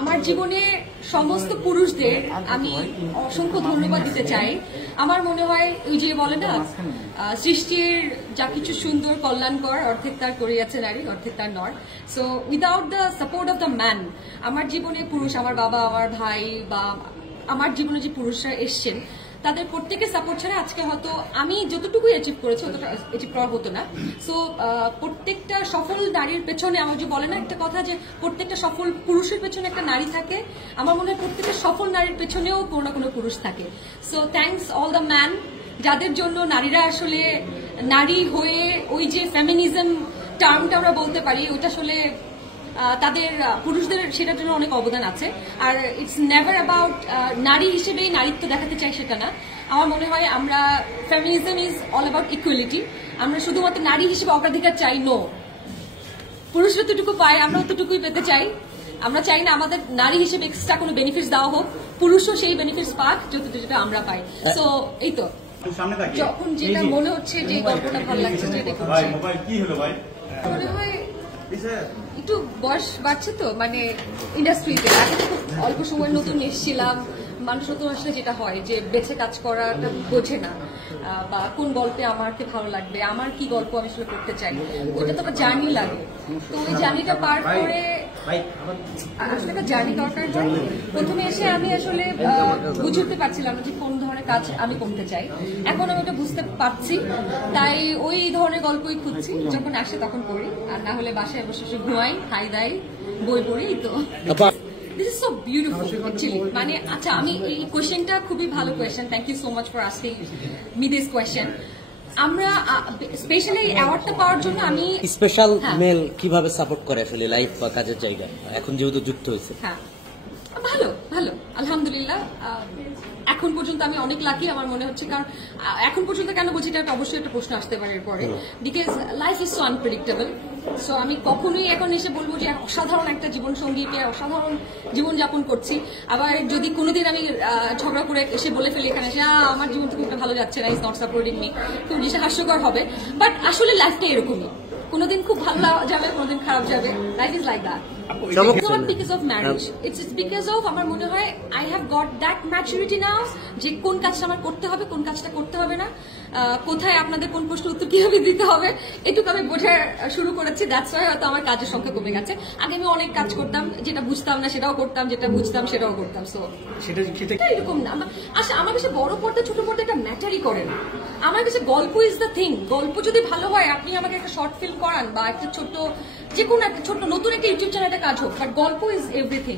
আমার জীবনে সমস্ত পুরুষদের আমি অসংখ্য ধন্যবাদ দিতে চাই। আমার মনে হয় ওই যে বলে না, সৃষ্টির যা কিছু সুন্দর কল্যাণকর অর্ধেক তার করিয়াছে নারী অর্ধেক তার নর। So without the support of the man, আমার জীবনে পুরুষ, আমার বাবা, আমার ভাই বা আমার জীবনে যে পুরুষরা এসছেন তাদের প্রত্যেকের সাপোর্ট ছাড়া আজকে হয়তো আমি যতটুকু অ্যাচিভ করেছি অতটা অ্যাচিভ করা হতো না। সো প্রত্যেকটা সফল নারীর পেছনে আমার যে বলে না একটা কথা যে প্রত্যেকটা সফল পুরুষের পেছনে একটা নারী থাকে, আমার মনে হয় প্রত্যেকটা সফল নারীর পেছনেও কোনো না কোনো পুরুষ থাকে। So thanks all the man, যাদের জন্য নারীরা আসলে নারী হয়ে ওই যে ফেমিনিজম টার্মটা আমরা বলতে পারি ওইটা আসলে তাদের পুরুষদের সেটার জন্য অনেক অবদান আছে। আর ইটস নেভার অ্যাবাউট নারী হিসেবেই নারীত্ব দেখাতে চাই সেটা না। আমার মনে হয় আমরা feminism is all about equality. আমরা শুধুমাত্র নারী হিসেবে অগ্রাধিকার চাই, নো, পুরুষরা যতটুকু পায় আমরা ততটুকুই পেতে চাই। আমরা চাই না আমাদের নারী হিসেবে এক্সট্রা কোনো বেনিফিটস দেওয়া হোক, পুরুষও সেই বেনিফিটস পাক যতটুকু আমরা পাই। সো এই তো, যখন যেটা মনে হচ্ছে যে গল্পটা ভালো লাগছে যেটা করছি, মনে হয় একটু বয়স বাড়ছে তো, মানে ইন্ডাস্ট্রিতে আগে তো খুব অল্প সময় নতুন এসেছিলাম, মানুষ নতুন আসলে যেটা হয় যে বেছে কাজ করাটা বোঝে না, বা কোন গল্পে আমাকে ভালো লাগবে, আমার কি গল্প আমি আসলে করতে চাই, ওটা তো একটা জার্নি লাগে। তো ওই জার্নিটা পার করে আসলে একটা জার্নি দরকার হয়। প্রথমে এসে আমি আসলে বুঝে উঠতে পারছিলাম না যে কোন ধরনের কাজ আমি করতে চাই, এখন আমি ওটা বুঝতে পারছি, তাই ওই ধরনের গল্পই খুঁজছি, যখন আসে তখন পড়ি, আর না হলে বাসায় বসে বসে ঘুমাই, খাই দাই, বই পড়ি। তো This is so beautiful actually. মানে আচ্ছা, আমি এই কোয়েশ্চেনটা খুবই ভালো question, thank you so much for asking me this question. আমরা স্পেশালি অ্যাওয়ার্ডটা পাওয়ার জন্য আমি স্পেশাল মেল কিভাবে সাপোর্ট করে আসলে লাইফ বা কাজের জায়গায় এখন যেহেতু যুক্ত হয়েছে? হ্যাঁ, ভালো ভালো আলহামদুলিল্লাহ। এখন পর্যন্ত আমি অনেক লাকি আমার মনে হচ্ছে, কারণ এখন পর্যন্ত কেন বলছি এটা অবশ্যই একটা প্রশ্ন আসতে পারে এরপরে, because life is so unpredictable. So আমি কখনোই এখন এসে বলবো যে অসাধারণ একটা জীবন সঙ্গীকে অসাধারণ জীবনযাপন করছি, আবার যদি কোনোদিন আমি ঝগড়া করে এসে বলে ফেলি এখানে এসে আমার জীবন থেকে ভালো যাচ্ছে না, ইজ নট সাপোর্টিং মি, খুব জিনিসটা হাস্যকর হবে। বাট আসলে লাইফটা এরকমই, কোনোদিন খুব ভালো যাবে, কোনোদিন খারাপ যাবে, life is like that. It's not because of marriage, it's because of আমার মনে হয় I have got that maturity now যে কোন কাজটা আমার করতে হবে, কোন কাজটা করতে হবে না, কোথায় আপনাদের কোন প্রশ্নের উত্তর কিভাবে দিতে হবে, এটুকু আমি বোঝা শুরু করেছি। দ্যাটস ওয়াই হয়তো আমার কাজের সংখ্যা কমে গেছে। আগে আমি অনেক কাজ করতাম, যেটা বুঝতাম না সেটাও করতাম, যেটা বুঝতাম সেটাও করতাম। সো সেটা এরকম না। আচ্ছা, আমার কাছে বড় পর্দা ছোট পর্দা একটা ম্যাটারই করে না। আমার কাছে গল্প ইজ দ্য থিং। গল্প যদি ভালো হয়, আপনি আমাকে একটা শর্ট ফিল্ম করান বা একটা ছোট্ট যে কোনো একটা ছোট্ট নতুন একটা ইউটিউব চ্যানেল একটা কাজ হোক, বাট গল্প ইজ এভরিথিং।